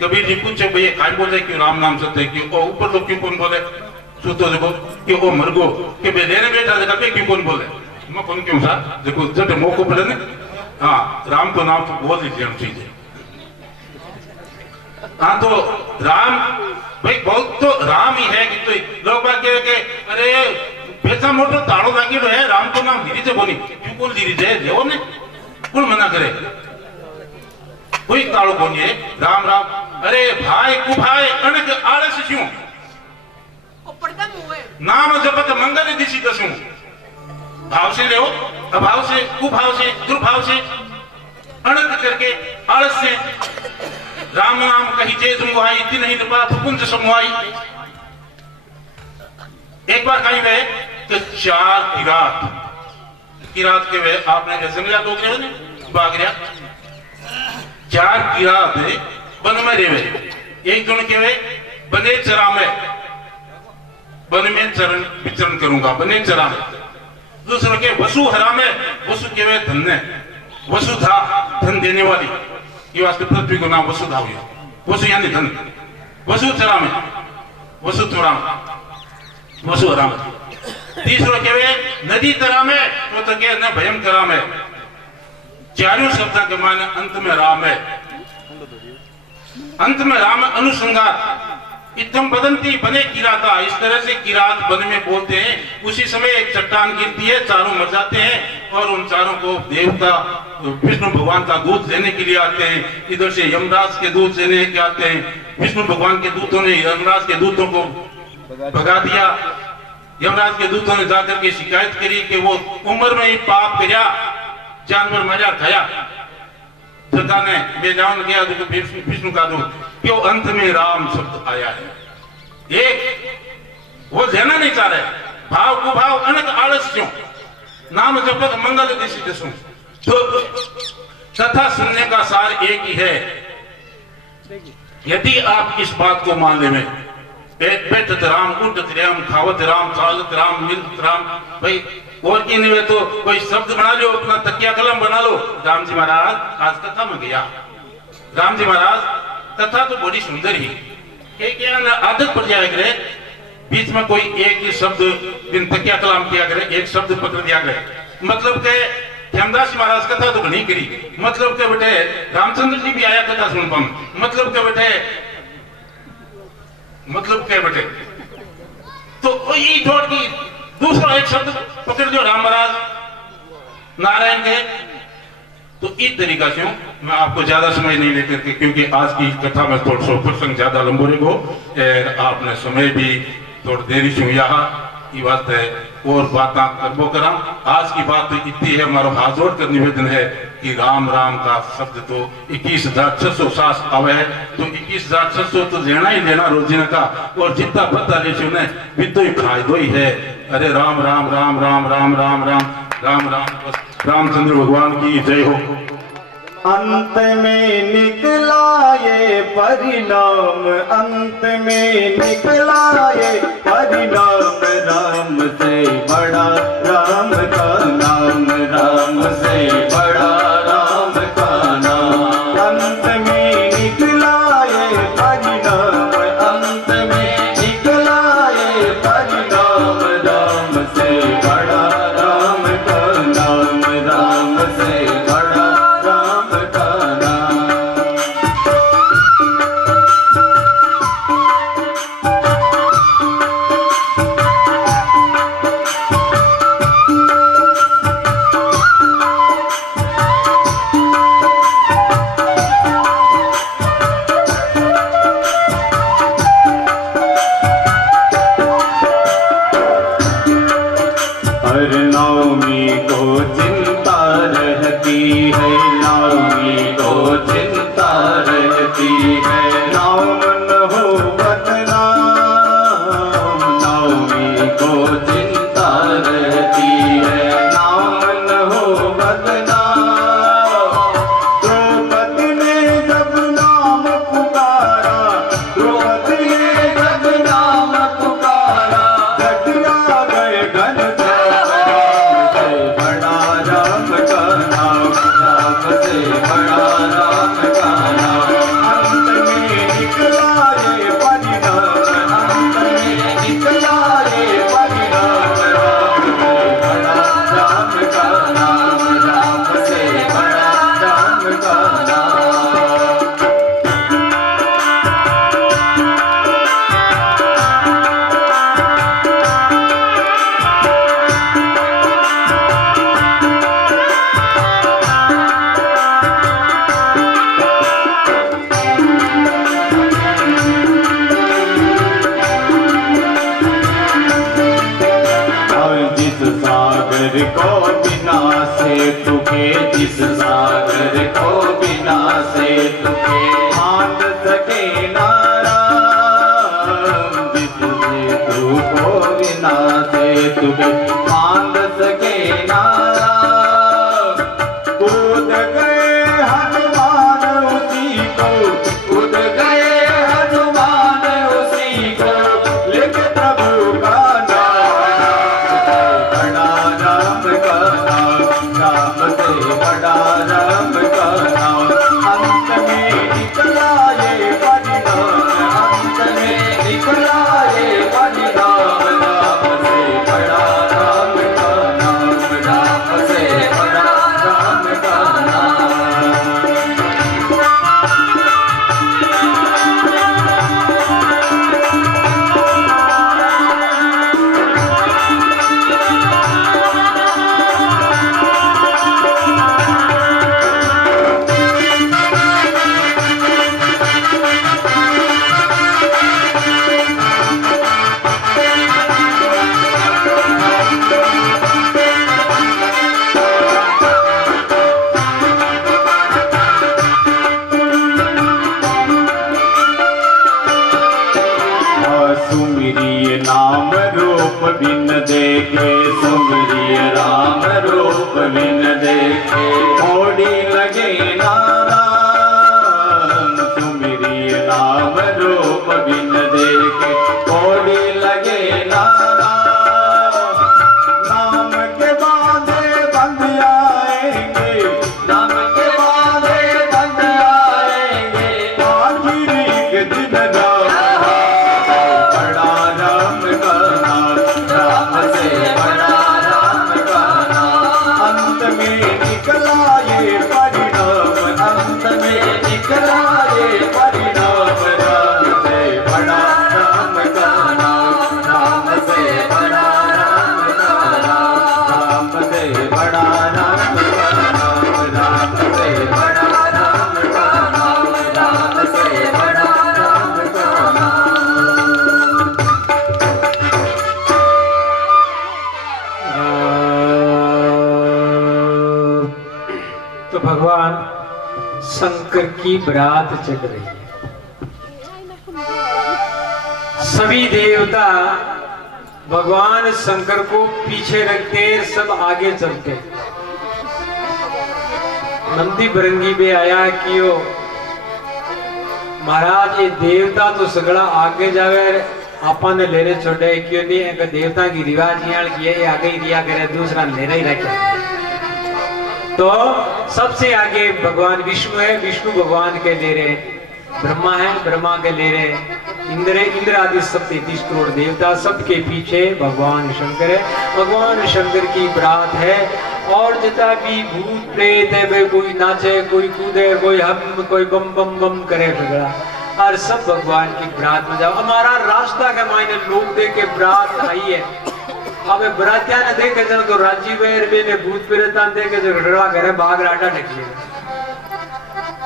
कबीर जी पूछे भैया काय बोले कि राम नाम सत्य है, कि ओ ऊपर तो क्यों कौन बोले, सुतो देखो कि ओ मरगो कि बे लेने बैठा देखा पे क्यों कौन बोले, मैं कौन क्यों सा देखो जब मौको पड़े ना, हाँ राम को नाम तो बोल ही लेना चाहिए। हाँ तो राम भाई बहुत तो राम ही है कि तो लोग बात कहे कि अरे पैसा मोटो ताड़ो लागी तो है, राम को नाम धीरे से बोली क्यों बोल धीरे से देवो ने कौन मना करे, कोई ताड़ो बोलिए राम राम, अरे भाई कुभाई अनक आलस क्यों, नाम जपत मंगल दिशी दसू, भाव से ले, अभाव से कुभाव से दुर्भाव से अनक करके आलस से राम नाम कही जय समुहाई तीन ही निपा फुकुंज समुहाई। एक बार कहीं वे तो 4 किरात के वे आपने जंगलिया लोग रहे ने बागरिया 4 किरात वन में रेवे, एक जन के वे बने चरा में वन में चरण विचरण करूंगा बने चरा में, दूसरे के वसु हरा में, वसु के वे धन ने, वसु था धन देने वाली, ये वास्ते पृथ्वी को नाम वसुधा हुआ, वसु यानी धन, वसु चरा में, वसु चोरा में, वसु हरा में, तीसरो के वे नदी तरा में, तो के न भयम करा में, चारों शब्द के माने अंत में राम है, अंत में राम अनुसंगार इतम बदंती बने किराता, इस तरह से किरात बन में बोलते हैं। उसी समय एक चट्टान गिरती है, चारों मर जाते हैं और उन चारों को देवता विष्णु भगवान का दूध लेने के लिए आते हैं, इधर से यमराज के दूध लेने के आते हैं। विष्णु भगवान के दूतों ने यमराज के दूतों को भगा दिया, यमराज के दूतों ने जाकर के शिकायत करी कि वो उम्र में ही पाप किया, जानवर मारा खाया, सदा ने बेजान गया विष्णु का दूध, क्यों अंत में राम शब्द आया है। एक वो लेना नहीं चाह रहे, भाव कुभाव अनक आलस क्यों, नाम जपत मंगल दिशि दसू, तो तथा सुनने का सार एक ही है। यदि आप इस बात को मान ले, बैठत राम उठत राम खावत राम चालत राम मिलत राम, भाई और की नहीं तो कोई शब्द बना लो, अपना तकिया कलम बना लो। राम जी महाराज आज कथा में गया, राम जी महाराज कथा तो बड़ी सुंदर ही, क्या आदत पड़ जाए करे, बीच में कोई एक ही शब्द बिन तकिया कलाम किया करे, एक शब्द पकड़ दिया करे, मतलब के हेमदास महाराज कथा तो नहीं करी, मतलब के बेटे रामचंद्र जी भी आया कथा सुन पाऊं, मतलब के बेटे तो यही छोड़ की दूसरा एक शब्द पकड़ दो राम महाराज नारायण के। तो इस तरीका से मैं आपको ज्यादा समय नहीं लेकर के, क्योंकि आज की कथा में थोड़ा सा प्रसंग ज्यादा लंबोरे को आपने समय भी थोड़ी देरी से यहाँ की बात है और बात करबो करा। आज की बात तो इतनी है, हमारा हाथ जोड़ कर निवेदन है कि राम राम का शब्द तो 21,600 सास आवे है, तो 21,600 तो लेना ही लेना रोजीना का, और जितना पता ले उन्हें भी तो फायदो ही है। अरे राम राम राम राम राम राम राम राम राम, रामचंद्र भगवान की जय हो। अंत में निकला ये परिणाम, अंत में निकला ये परिणाम, राम से बड़ा राम का नाम, राम से बड़ा राम का नाम। अंत में निकला ये परिणाम, अंत में निकला ये परिणाम, राम से बड़ा राम का नाम, राम से बड़ा राम का नाम। से तुके जिस सागर को बिना से तुके मान सके नारा जिस से तू को बिना से तुके मान सके नारा कूद गए हनुमान उसी को कूद गए हनुमान उसी को लिख प्रभु का नाम बड़ा राम से बड़ा राम का नाम अंत में निकला ये परिणाम अंत में निकला ये परिणाम राम से बड़ा राम का नाम राम से बड़ा राम का नाम सुमिरिय नाम रूप बिन देखे सुमिरिय राम रूप बिन देखे थोड़ी लगे नाना सुमिरिय नाम रूप बिन देखे थोड़ी लगे नाना नाम के बांधे बंध आएंगे नाम के बांधे बंध आएंगे आखिरी के दिन निकला ये परिणाम अंत में निकला ये परिणाम राम से बड़ा राम का नाम राम से बड़ा राम का नाम राम से बड़ा राम का नाम राम से बड़ा राम का नाम राम से बड़ा राम का नाम तो भगवान शंकर की बारात चल रही है। सभी देवता भगवान शंकर को पीछे रखते, सब आगे चलते। नंदी बरंगी में आया कि ओ महाराज ये देवता तो सगड़ा आगे जावे आपन ने लेने छोड़े क्यों नहीं है देवता की रिवाज ये आगे ही दिया करे दूसरा लेना ही रखे। तो सबसे आगे भगवान विष्णु है, विष्णु भगवान के ले रहे, ब्रह्मा है, ब्रह्मा के ले रहे, इंद्र है, इंद्र आदि सब 33 करोड़ देवता, सबके पीछे भगवान शंकर है। भगवान शंकर की बारात है और जितना भी भूत प्रेत है वे कोई नाचे, कोई कूदे, कोई हम, कोई बम बम बम करे झगड़ा और सब भगवान की बारात में जाओ। हमारा रास्ता के मायने लोग देख के बारात आई है। अब बरातिया ने देखे जब तो राजीव ने भूत प्रेत देखे जो घड़ा करे बाग राटा ढकिए।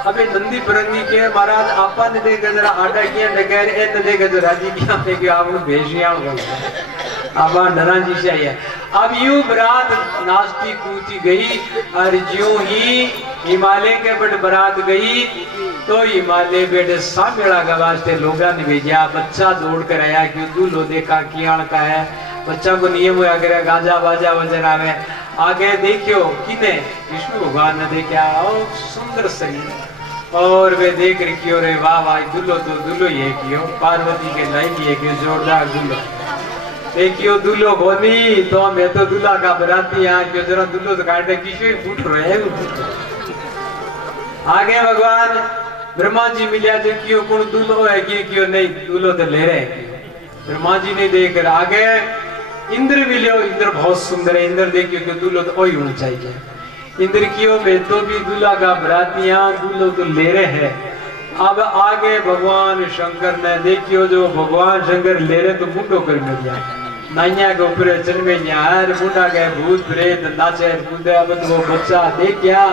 अबे नंदी बरंगी के महाराज आपा ने देखे जरा आटा किया डगर ए ने देखे जो राजी किया देखे आप भेजिया आबा नरा जी से आया। अब यूं बरात नाचती कूदती गई और ज्यों ही हिमालय के बट बरात गई तो हिमालय बेटे सामेड़ा का वास्ते लोगा ने भेजा। बच्चा दौड़ कर आया कि दूल्हो देखा कियाण का है, बच्चा को नियम हुआ करे गाजा बाजा वजन आवे। आगे देखियो किने विष्णु भगवान ने देखा और सुंदर शरीर और वे देख रखियो रे वाह वाह दूल्हो तो दूल्हो ये कियो पार्वती के लायक ये कियो जोरदार दूल्हो देखियो दूल्हो कोनी तो मैं तो दूल्हा का बराती यहाँ क्यों जरा दूल्हो तो काटे किशोर फूट रहे आगे भगवान ब्रह्मा जी मिलिया जो क्यों कौन दूल्हो है क्यों नहीं दूल्हो तो ले रहे ब्रह्मा जी ने देख कर आगे इंद्र मिलियो, इंद्र बहुत सुंदर है। इंद्र देखियो कि दूल्हो तो वही होना चाहिए। इंद्र कियो मैं तो भी दूल्हा का बरातियां दूल्हो तो ले रहे हैं। अब आगे भगवान शंकर ने देखियो जो भगवान शंकर ले रहे तो मुंडो कर मिल गया नाइया के ऊपर चढ़ में यार मुंडा के भूत प्रेत नाचे कूदे। अब तो वो बच्चा देख गया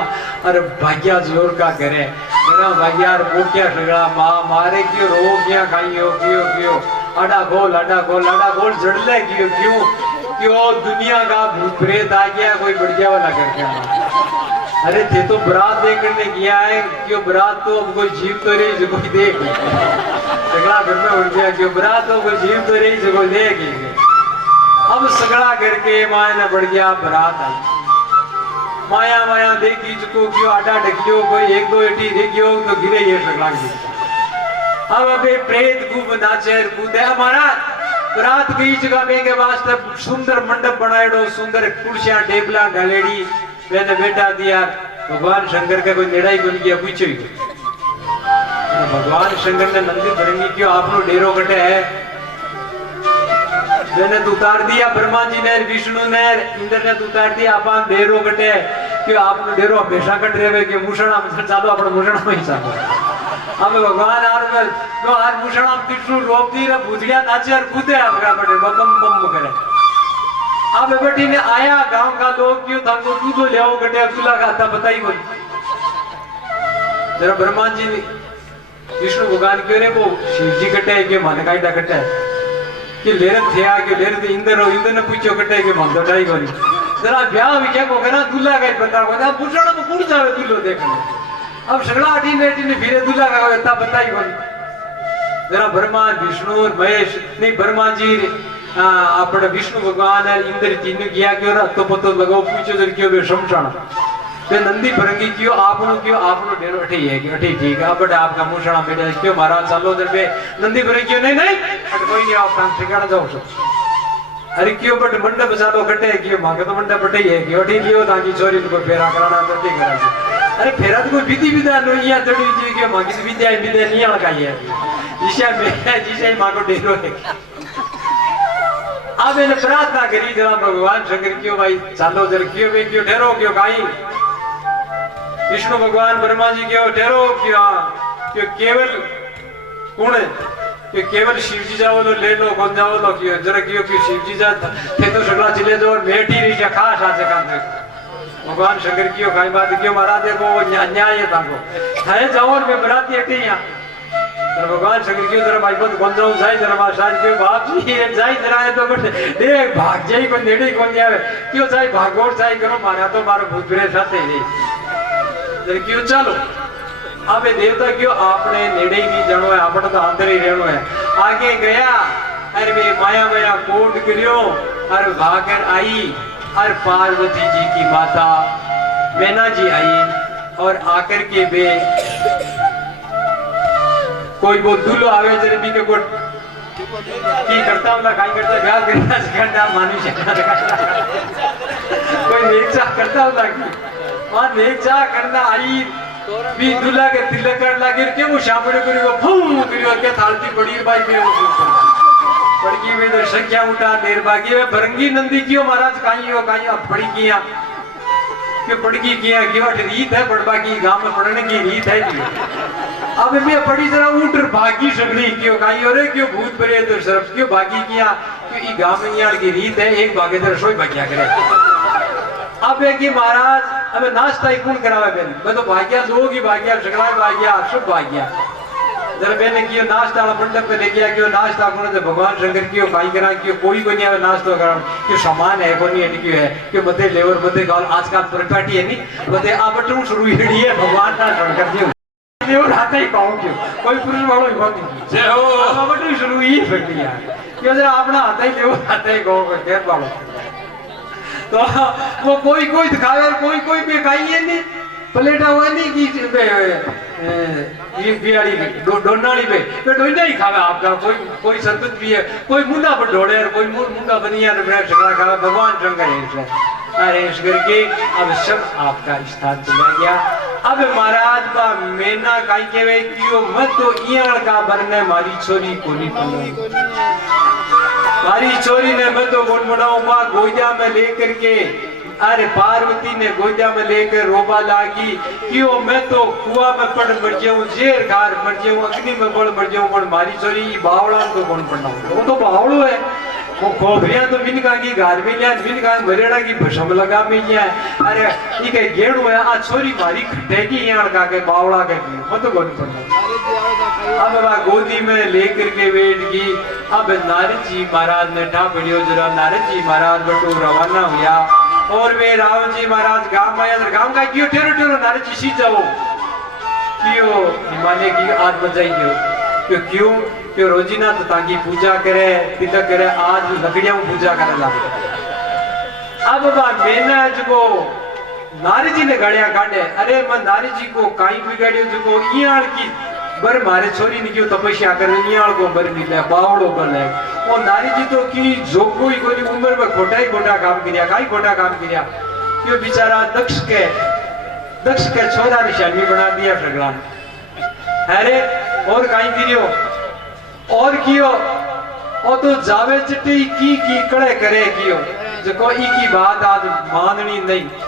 और भाग्या जोर का करे मेरा भाग्या मोटिया ठगड़ा माँ मारे क्यों रो क्या खाइयो क्यों क्यों आडा गोल जड़ ले क्यों क्यों क्यों दुनिया का भूत प्रेत आ गया कोई बढ़िया वाला कर गया। अरे थे तो बरात देखने गया है क्यों बरात तो अब कोई जीव तो रही जो कोई देख सगड़ा घर में उठ गया क्यों बरात तो कोई जीव तो रही जो कोई देख अब सगड़ा करके माया ने बढ़ गया बरात आई माया माया देखी चुको क्यों आटा ढकियो कोई एक दो एटी देखियो तो गिरे ये सगड़ा अब अबे प्रेत खूब नाचे कूदे हमारा रात की जगह में के वास्ते सुंदर मंडप बनाएड़ो सुंदर कुर्सियां टेबला गलेड़ी मैंने बेटा दिया भगवान शंकर का कोई निड़ाई को नहीं किया पूछो ही भगवान शंकर ने नंदी भरंगी क्यों आपनो डेरो कटे है मैंने तो उतार दिया ब्रह्मा जी ने विष्णु ने इंद्र ने उतार दिया आप डेरो कटे क्यों आपनो डेरो हमेशा कट रहे कि मुषणा चालो अपना मुषणा में ही चालो अब भगवान आर तो आज मुषणा विष्णु रोप दी रे भूतिया नाचे और कूदे आपका बड़े बम बम करे अब बेटी ने आया गांव का लोग क्यों थाको दूधो ले आओ गटे अब्दुल्ला खाता बताई कोई जरा ब्रह्मा जी विष्णु भगवान क्यों रे वो शिव जी कटे के मन काईटा कटे कि लेर थे आ के लेर ते इंद्र ने पूछो कटे के मन दटाई कोई जरा ब्याह भी क्या को करा दूल्हा का बता को ना पूछना में कौन जावे दूल्हो देखने अब सगला अटी ने फिरे दूल्हा का इतना बताई कोई जरा ब्रह्मा विष्णु और महेश नहीं ब्रह्मा जी अपने विष्णु भगवान इंद्र तीन किया क्यों तो पतो लगाओ पूछो जर क्यों बे शमशान ते नंदी भरंगी क्यों आपनो डेरो अठी है कि अठी ठीक है बट आपका मुषणा बेटा क्यों महाराज चलो जर बे नंदी भरंगी क्यों नहीं अट कोई नहीं आप काम ठिकाना जाओ सब अरे क्यों बट मंडप चालो कटे क्यों मांगे तो मंडप अठी है क्यों अठी क्यों ताकि छोरी को फेरा कराना तो ठीक करा अरे फेरा तो कोई विधि विधान नहीं है तड़ी जी क्यों मांगी विद्या नहीं अलगाई है जिसे मां को डेरो है अब इन प्रार्थना करी जरा भगवान शंकर क्यों भाई चालो जर क्यों बे क्यों ठहरो क्यों काई विष्णु भगवान ब्रह्मा जी क्यों ठहरो क्यों केवल कौन है कि केवल शिव जी जाओ लो ले लो कौन जाओ लो क्यों जरा क्यों कि शिव जी जा थे तो सगला चले जाओ और बैठी रही जा खास आज काम भगवान शंकर क्यों काई बात क्यों महाराज देखो अन्याय है ताको थाए जाओ और मैं बराती अटे यहां भगवान शंकर क्यों जरा भाई बंद कौन जाऊं जाई जरा माशाज क्यों बाप जी जाई जरा है तो बट देख भाग जाई को नेड़ी कौन जावे क्यों जाई भागोर जाई करो मारा तो मारो भूत प्रेत साथे ही जरा क्यों चलो अबे देवता क्यों आपने नेड़ी नहीं जानो है आपने तो अंदर ही रहनो है आगे गया अरे वे माया माया कोट करियो और भागर आई और पार्वती जी की माता मैना जी आई और आकर के वे कोई वो दूल्हो आवे जरे भी के को की करता होला काई करता ब्याह करता सिखाता मानी सिखाता कोई नेक चाह करता होला की वहां नेक चाह करना आई भी दूल्हा के तिलक कर लागे के वो शापड़े करी वो फू करियो के थालती बड़ी भाई पे वो पड़की में तो संख्या उठा देर बाकी में भरंगी नंदी क्यों महाराज काई पड़ी किया क्यों पड़की किया क्यों रीत है बड़बा की गांव में पढ़ने की रीत है अब मैं पड़ी जरा ऊटर भागी सगड़ी क्यों काई और क्यों भूत भरे तो सर्फ क्यों भागी किया क्यों ई गांव में यार की रीत है एक भागे तो रसोई भाग्या करे अब है कि महाराज अब नाश्ता ही कौन करावे बेन मैं तो भाग्या लोग ही भाग्या सगड़ा भाग्या शुभ भाग्या जरा मैंने क्यों नाश्ता मंडप पे ले गया क्यों नाश्ता कौन से भगवान शंकर क्यों काई करा क्यों कोई को नहीं आवे नाश्ता करा क्यों सामान है कोनी है क्यों है क्यों बते लेवर बते गाल आजकल प्रॉपर्टी है नहीं बते आपटू शुरू ही है भगवान ना शंकर जी लेवर हाथे ही कहूं क्यों कोई पुरुष वालों ही बात जय हो आपटू शुरू ही सकती है क्यों जरा अपना हाथे ही लेवर हाथे ही कहूं के वालों तो वो कोई दिखावे कोई भी काई है नहीं प्लेटा हुआ नहीं कि ये बियाड़ी पे डोनाड़ी पे तो डोना ही खावे आपका कोई संतुत भी है कोई मुंडा पर ढोड़े और कोई मुंडा बनिया तो मेरा झगड़ा खावे भगवान शंकर है अरे इस करके अब सब आपका स्थान चला गया अब महाराज बा मेना काई केवे क्यों मत तो इयाड़ का भरने मारी छोरी कोनी पड़ो मारी छोरी ने मैं तो कौन बनाऊं बा गोइया में लेकर के अरे पार्वती ने गोइया में लेकर रोबा लागी क्यों मैं तो कुआ में पड़ मर जाऊं जेर खार मर जाऊं अग्नि में पड़ मर जाऊं पर मारी छोरी बावड़ा तो कौन पड़ना वो तो बावड़ो है वो खोपरिया तो बिन का की घर में लिया बिन का मरेड़ा की भसम लगा में लिया अरे ये के गेड़ो है आ छोरी मारी खटेगी यार का के बावड़ा के की वो तो कौन पड़ना अब वह गोदी में लेकर के बैठ गई अब नारद जी महाराज ने ठा पड़ियो जरा नारद जी महाराज बटू रवाना हुआ और वे राव जी महाराज गांव आया गांव का क्यों ठेरो ठेरो नारे चिसी जाओ क्यों हिमालय की आज बजाई क्यों क्यों रोजीना तो ताकि पूजा करे तिलक करे आज लकड़ियां पूजा करे लागे अब मैंने जो नारी जी ने गड़िया काटे अरे मैं नारी जी को काई बिगाड़ियो जो इयाल की बर मारे छोरी ने क्यों तपस्या करे इयाल को बर मिले बावड़ो बने और नारी जी तो की जो कोई कोई उम्र में खोटा ही खोटा काम किया काई खोटा काम किया क्यों बेचारा दक्ष के छोरा निशानी बना दिया भगवान अरे और काई कियो और कियो और तो जावे चिट्टी की कड़े करे कियो जो ई की बात आज माननी नहीं